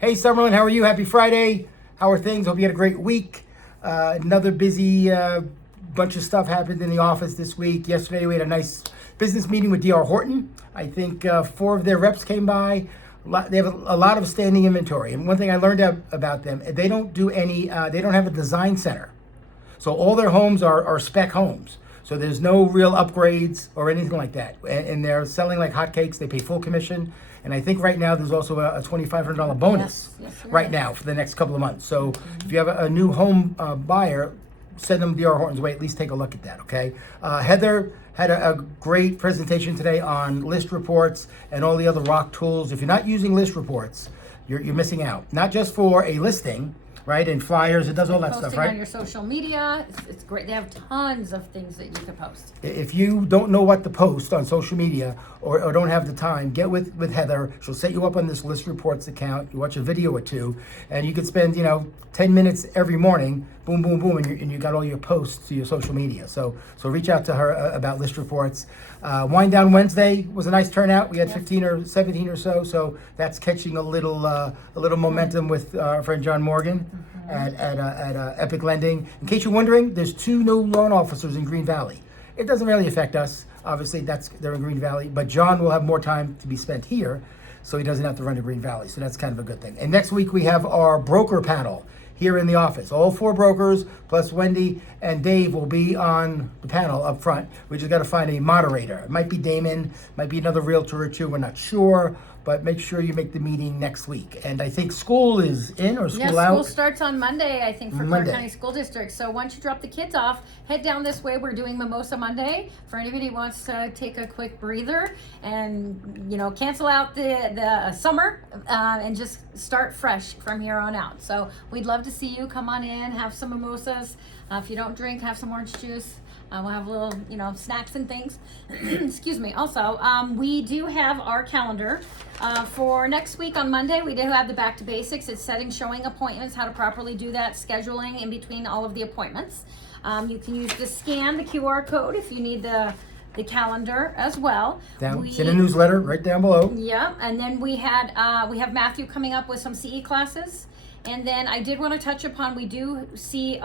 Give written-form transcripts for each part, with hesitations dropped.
Hey, Summerlin, how are you? Happy Friday. How are things? Hope you had a great week. Another busy bunch of stuff happened in the office this week. Yesterday, we had a nice business meeting with D.R. Horton. I think 4 of their reps came by. They have a lot of standing inventory. And one thing I learned about them, they don't do any, they don't have a design center. So all their homes are spec homes. So there's no real upgrades or anything like that. And they're selling like hotcakes. They pay full commission. And I think right now there's also a $2,500 bonus right now for the next couple of months. So if you have a new home buyer, send them D.R. Horton's way. At least take a look at that, okay? Heather had a great presentation today on list reports and all the other rock tools. If you're not using list reports, you're missing out. Not just for a listing, right? And flyers, it does all that stuff, Posting right? on your social media, it's great. They have tons of things that you can post. If you don't know what to post on social media or don't have the time, get with Heather. She'll set you up on this list reports account. You watch a video or two, and you could spend 10 minutes every morning, boom, boom, boom, and you got all your posts to your social media. So reach out to her about list reports. Wind Down Wednesday was a nice turnout. We had 15 or 17 or so that's catching a little momentum with our friend John Morgan at Epic Lending. In case you're wondering, there's 2 new loan officers in Green Valley. It doesn't really affect us. Obviously, they're in Green Valley, but John will have more time to be spent here, so he doesn't have to run to Green Valley. So that's kind of a good thing. And next week we have our broker panel here in the office. All 4 brokers plus Wendy and Dave will be on the panel up front. We just got to find a moderator. It might be Damon, might be another realtor or 2. We're not sure, but make sure you make the meeting next week. And I think school is in or school out. School starts on Monday, I think, for Clark County School District. So once you drop the kids off, head down this way. We're doing Mimosa Monday for anybody who wants to take a quick breather and cancel out the summer and just start fresh from here on out. So we'd love to see you. Come on in, have some mimosas. If you don't drink, have some orange juice. We'll have a little, snacks and things. Excuse me. Also, we do have our calendar for next week on Monday. We do have the Back to Basics. It's setting, showing appointments, how to properly do that, scheduling in between all of the appointments. You can use the QR code if you need the calendar as well. It's in a newsletter right down below. Yeah, and then we have Matthew coming up with some CE classes. And then I did want to touch upon, we do see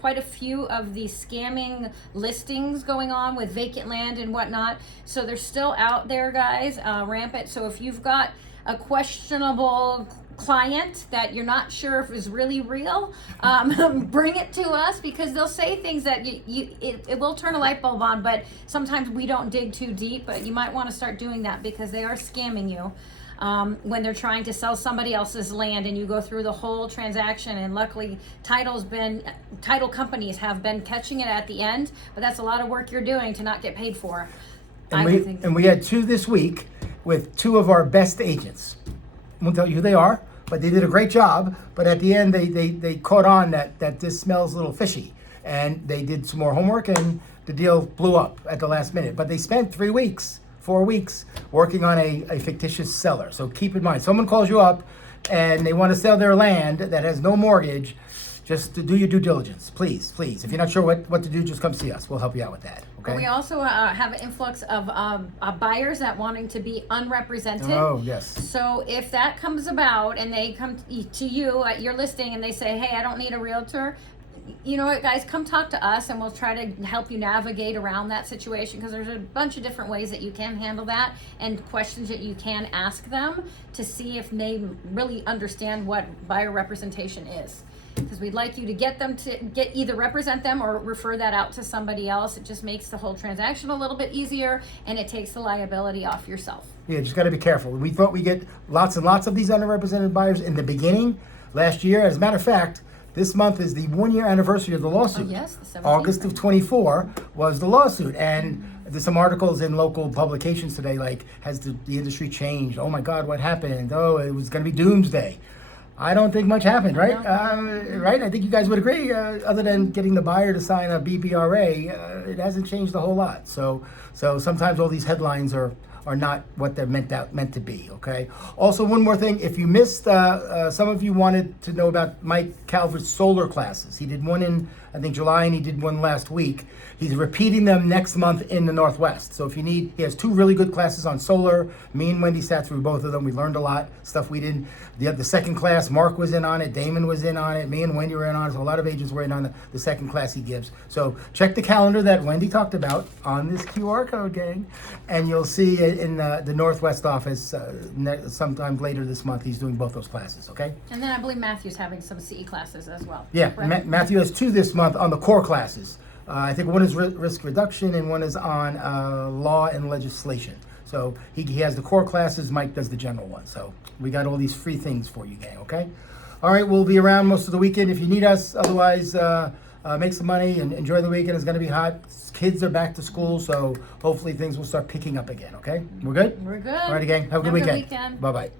quite a few of the scamming listings going on with vacant land and whatnot. So they're still out there, guys, rampant. So if you've got a questionable client that you're not sure if is really real, bring it to us, because they'll say things that it will turn a light bulb on, but sometimes we don't dig too deep. But you might want to start doing that, because they are scamming you. When they're trying to sell somebody else's land, and you go through the whole transaction, and luckily title companies have been catching it at the end, but that's a lot of work you're doing to not get paid for. And we had 2 this week with 2 of our best agents. I won't tell you who they are, but they did a great job. But at the end, they caught on that this smells a little fishy, and they did some more homework, and the deal blew up at the last minute. But they spent 4 weeks working on a fictitious seller. So keep in mind, someone calls you up and they want to sell their land that has no mortgage, just to do your due diligence. Please. If you're not sure what to do, just come see us. We'll help you out with that. Okay? We also have an influx of buyers that wanting to be unrepresented. Oh, yes. So if that comes about and they come to you at your listing and they say, hey, I don't need a realtor, you know what, guys, come talk to us and we'll try to help you navigate around that situation, because there's a bunch of different ways that you can handle that, and questions that you can ask them to see if they really understand what buyer representation is. Because we'd like you to get them to either represent them or refer that out to somebody else. It just makes the whole transaction a little bit easier, and it takes the liability off yourself. Yeah, just got to be careful. We thought we get lots and lots of these underrepresented buyers in the beginning last year. As a matter of fact, this month is the 1-year anniversary of the lawsuit. Oh, yes, the 17th. August of 24 was the lawsuit. And there's some articles in local publications today, like, has the industry changed? Oh my God, what happened? Oh, it was going to be doomsday. I don't think much happened, right? Right? I think you guys would agree. Other than getting the buyer to sign a BBRA, it hasn't changed a whole lot. So sometimes all these headlines are not what they're meant to be, okay? Also, one more thing. If you missed, some of you wanted to know about Mike Calvert's solar classes. He did one in I think, July, and he did one last week. He's repeating them next month in the Northwest. So if you need, he has 2 really good classes on solar. Me and Wendy sat through both of them. We learned a lot, stuff we didn't. The second class, Mark was in on it, Damon was in on it, me and Wendy were in on it. So a lot of agents were in on the second class he gives. So check the calendar that Wendy talked about on this QR code, gang, and you'll see it in the Northwest office sometime later this month. He's doing both those classes, okay? And then I believe Matthew's having some CE classes as well. Yeah, correct? Matthew has 2 this month on the core classes. I think one is risk reduction and one is on law and legislation. So he has the core classes, Mike does the general one. So we got all these free things for you, gang, okay? All right, we'll be around most of the weekend if you need us. Otherwise, make some money and enjoy the weekend. It's going to be hot. Kids are back to school, so hopefully things will start picking up again, okay? We're good? We're good. All righty, gang. Have a good Have a good weekend. weekend. Bye-bye.